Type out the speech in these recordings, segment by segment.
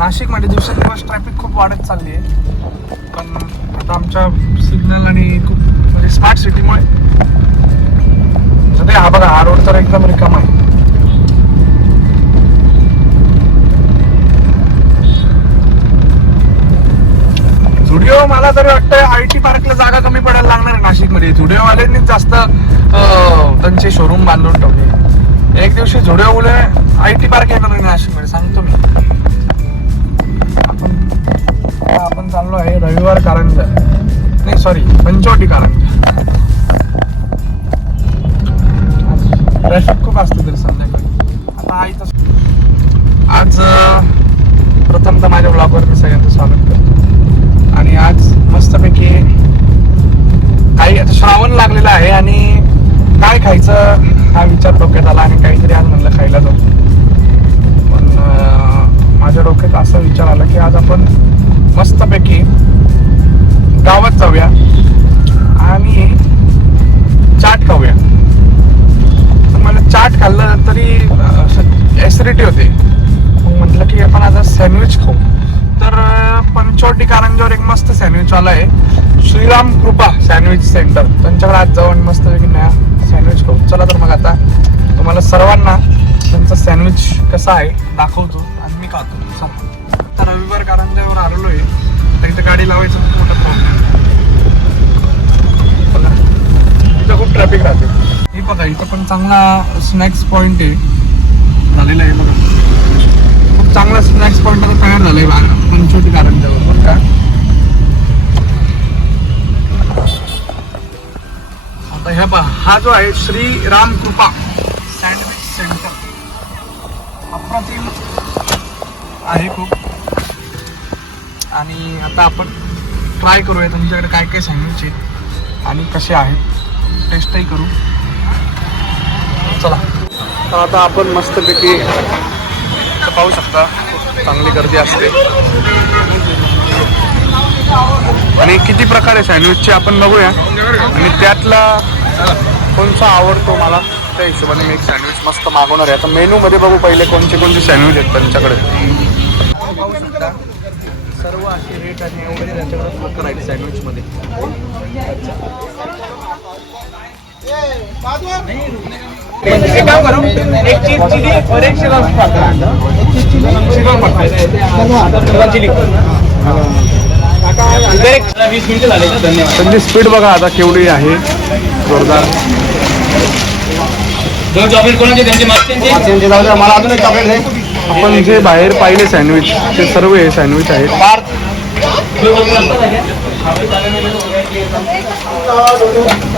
नाशिकमध्ये दिवसेंदिवस ट्रॅफिक खूप वाढत चालली आहे. पण आता आमच्या सिग्नल आणि खूप म्हणजे स्मार्ट सिटीमुळे सध्या हा बघा हा रोड तर एकदम रिकामा आहे. झुडिओ मला तरी वाटतं आय टी पार्कला जागा कमी पडायला लागणार आहे नाशिकमध्ये. झुडिओवाल्यांनीच जास्त त्यांचे शोरूम बांधून ठेवले. एक दिवशी झुडिओ उलय आय टी पार्क येणार नाही नाशिकमध्ये सांगतो मी. आता आपण चाललो आहे रविवार कारंजा नाही सॉरी पंचवटी कारंजा ट्रॅफिक खूप असते तरी संध्याकाळी. आता आई तसं आज प्रथमतः माझ्या ब्लॉगवर मी सगळ्यांचं स्वागत करतो. आणि आज मस्तपैकी काही आता श्रावण लागलेलं आहे आणि काय खायचं हा विचार डोक्यात आला आणि काहीतरी आज म्हणलं खायला जाऊ. पण माझ्या डोक्यात असा विचार आला की आज आपण मस्तपैकी गावात जाऊया आणि चाट खाऊया. मला चाट खाल्लं तरी ॲसिडिटी होते. म्हटलं की आपण आता सँडविच खाऊ. तर पंचवटी कारंजावर एक मस्त सँडविच आला आहे. श्रीराम कृपा सँडविच सेंटर त्यांच्याकडे आज जाऊन मस्त मस्तपैकी नाही सँडविच खाऊ. चला तर मग आता तुम्हाला सर्वांना त्यांचं सँडविच कसं आहे दाखवतो आणि मी खातो. चला. रविवार आलेलो आहे तर इथं गाडी लावायचं खूप मोठा प्रॉब्लेम बघा. इथं खूप ट्रॅफिक राहते. हे बघा इथं पण चांगला स्नॅक्स पॉइंट आहे. झालेला आहे बघा. खूप चांगला स्नॅक्स पॉइंट आता तयार झालाय बा- पंचवटी कारंजावर बरं का? आता ह्या पहा हा जो आहे श्री राम कृपा सँडविच सेंटर अप्रतिम आहे खूप. आणि आता आपण ट्राय करूया तुमच्याकडे काय काय सँडविच आहेत आणि कसे आहेत. टेस्टही करू. चला. तर आता आपण मस्तपैकी पाहू शकता खूप चांगली गर्दी असते. आणि किती प्रकार आहे सँडविचचे आपण बघूया. आणि त्यातला कोणता आवडतो मला त्या हिशोबाने मी एक सँडविच मस्त मागवणार आहे. आता मेनूमध्ये बघू पहिले कोणते कोणते सँडविच आहेत त्यांच्याकडे. सर्व असे रेट आणि वगैरे त्यांच्याकडे मध्ये एक चीज चिली और त्यांची स्पीड बघा आता केवढी आहे. जोरदार. दोन चॉकलेट कोणाचे? त्यांचे मागचे मला अजून एक चॉकलेट आहे आपण जे बाहेर पाहिले सँडविच ते सर्व हे सँडविच आहेत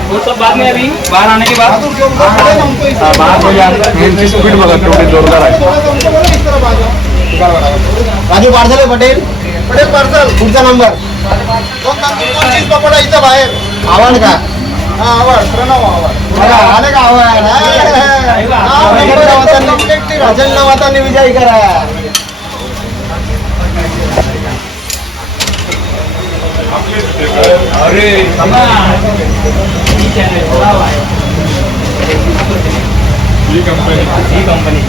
वो सब बाद में अभी बाहर आने के बाद यांची स्पीड बघा केवढी जोरदार आहे राजू पार्सल आहे पटेल पटेल पार्सल पुढचा नंबर इथं बाहेर आव्हान का हा आव्हान प्रणव आव्हान बघा, आले विजय करा. अरे कंपनी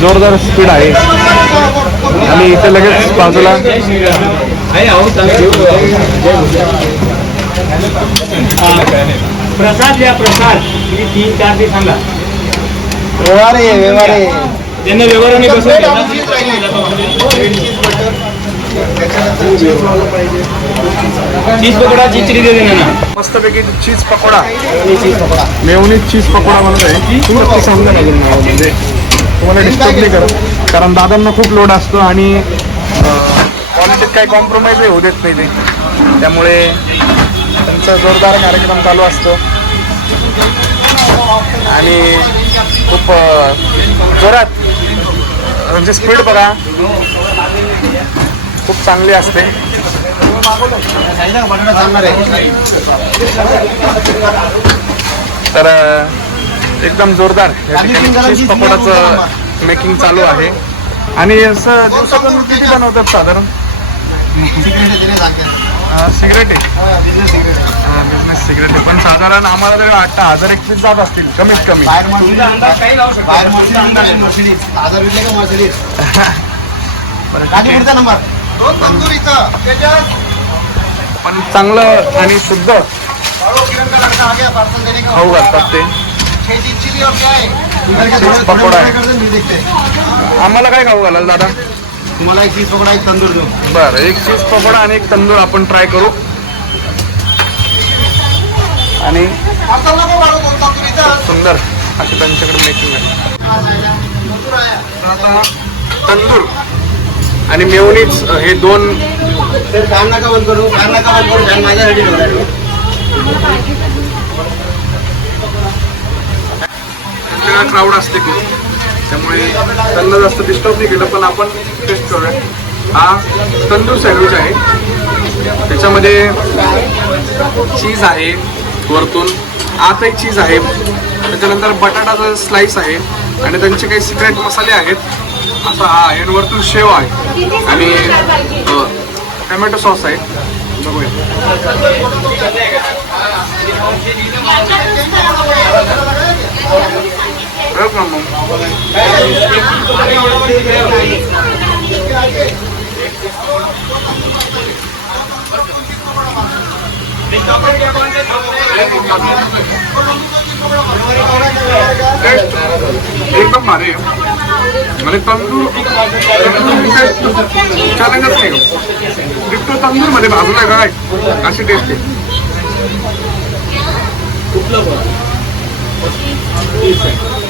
जोरदार स्पीड आहे. आणि इथे लगेच बाजूला प्रसाद द्या प्रसाद. किती तीन चार ते सांगा. व्यवहार आहे व्यवहार आहे. त्यांना व्यवहाराने बसवलं चीज पकोडा चीज चिली दे ना. मस्तपैकी चीज पकोडा. चीज पकोडा. मेवणी चीज पकोडा म्हणत आहे तुम्ही समजा लागेल नाव म्हणजे तुम्हाला डिस्टर्ब नाही करत. कारण दादांना खूप लोड असतो आणि काही कॉम्प्रोमाइजही होऊ देत नाही ते. त्यामुळे त्यांचा जोरदार कार्यक्रम चालू असतो. आणि खूप जोरात म्हणजे स्पीड बघा. खूप चांगली असते. तर एकदम जोरदार चीज पकोडाचं मेकिंग चालू आहे. आणि असं दिवसातून किती बनवतात साधारण? सिगरेट आहे. बिझनेस सिगरेट आहे. पण साधारण आम्हाला तरी वाटतं हजार एकवीस जात असतील कमीत कमी. आहे. बरं, ठीक आहे. पण चांगलं आणि शुद्ध. खाऊ घालतात ते. पकोड़ा है। दिखते आम्हाला काय खाऊ घालाल दादा? तुम्हाला एक चीज पकोडा एक तंदूर देऊ. बरं एक चीज पकोडा आणि एक तंदूर आपण ट्राय करू. आणि सुंदर अशी त्यांच्याकडे मेकिंग आहे. तंदूर आणि मेवणीच हे दोन फॅन नका बंद करू फॅन नका बंद करू फॅन माझ्यासाठी ठेवलाय त्यांच्याकडे क्राऊड असते खूप. त्यामुळे त्यांना जास्त डिस्टर्ब नाही केलं पण आपण टेस्ट करूया. हा तंदूर सँडविच आहे. त्याच्यामध्ये चीज आहे वरतून. आत एक चीज आहे. त्याच्यानंतर बटाटाचा स्लाइस आहे. आणि त्यांचे काही सिक्रेट मसाले आहेत. असा हा आहे आणि वरतून शेव आहे. आणि टमॅटो टोमॅटो सॉस आहे. बघूया. एकदम भारी आहे आणि तंदूर चॅलेंजच नाही डिप्टो तंदूरमध्ये भाजलाय काय अशी टेस्ट आहे